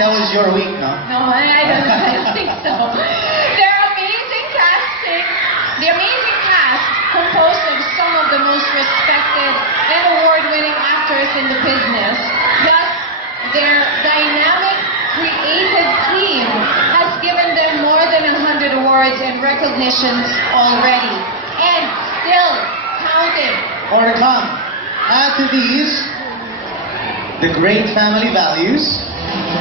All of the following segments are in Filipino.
that was your week, no? No, I don't think so. Their amazing casting, the amazing cast composed of some of the most respected and award-winning actors in the business. Plus, their dynamic, creative team has given them more than 100 awards and recognitions already. And still counting. More to come. Add to these, the great family values,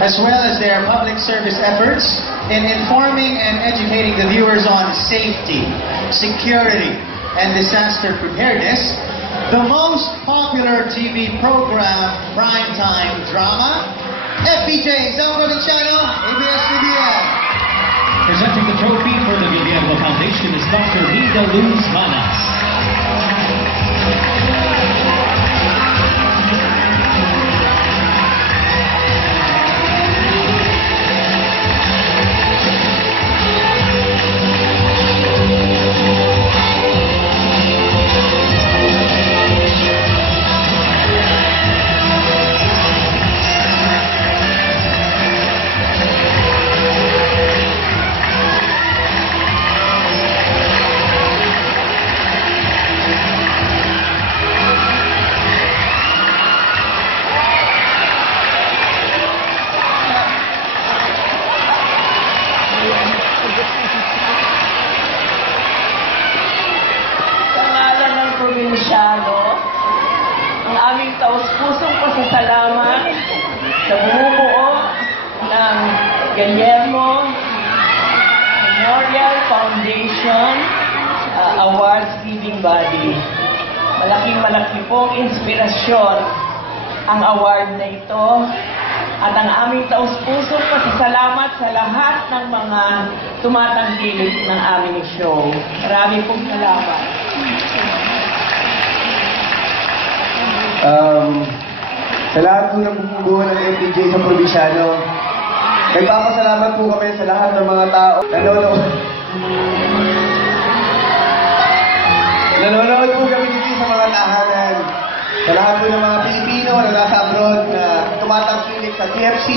as well as their public service efforts in informing and educating the viewers on safety, security, and disaster preparedness. The most popular TV program, primetime drama, FPJ, Zao Provinciano, ABS-CBN. Presenting the trophy for the Guillermo Foundation is Dr. Nida Luz Manas. Probinsyano, ang aming taus-pusong pasasalamat sa bumubuo ng Guillermo Memorial Foundation Awards Giving Body. Malaking-malaki pong inspirasyon ang award na ito at ang aming taus-pusong pasasalamat sa lahat ng mga tumatangkilik ng aming show. Maraming pong salamat. Sa lahat po ng bumubuo ng FPJ sa Provinciano, nagpapasalamat po kami sa lahat ng mga tao nanonood po kami dito sa mga tahanan, sa lahat po ng mga Pilipino na nasa abroad na tumatangkilik sa TFC,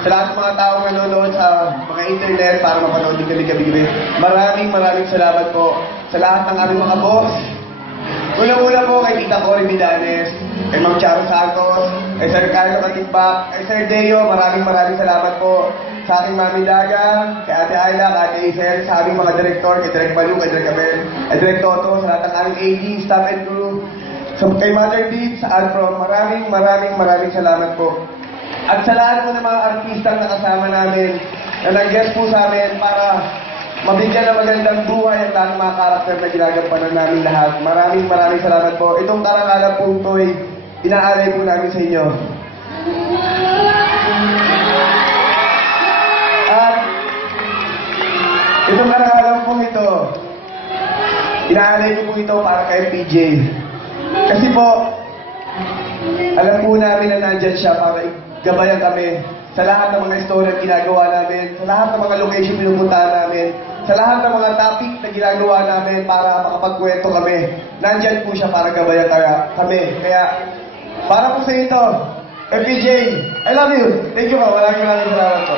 sa lahat ng mga taong nanonood sa mga internet para mapanood din kami gabi-gabi. Maraming salamat po sa lahat ng aming mga boss. Una-una po kay Tita Cory Midanes, kay Ma'am Charo Santos, kay Sir Carlo Katimbak, kay Sir Deo, maraming salamat po sa aking Mami Daga, kay Ate Ayla, kay Ate Isel, sa aming mga direktor, kay Direk Balu, kay Direk Abel, kay Direk Toto, sa lahat ng aming AD, staff and crew, kay Mother Deep, sa Alpro, maraming salamat po. At sa lahat po ng mga artistang nakasama namin, na nag-guest po sa amin para mabigyan ng magandang buhay ang lahat ng mga karakter na ginagampanan namin lahat. Maraming salamat po. Itong karangalan po ito'y inaalay po namin sa inyo. At itong karangalan po ito, inaalay po ito para kay FPJ. Kasi po, alam po namin na nandyan siya para gabayan kami sa lahat ng mga istorya na ginagawa namin, sa lahat ng mga location pinupuntahan namin, sa lahat ng mga topic na ginagawa namin para makapagkwento kami. Nandyan po siya para gabayan kami. Kaya, para po sa ito, FPJ, I love you. Thank you po. Maraming salamat po.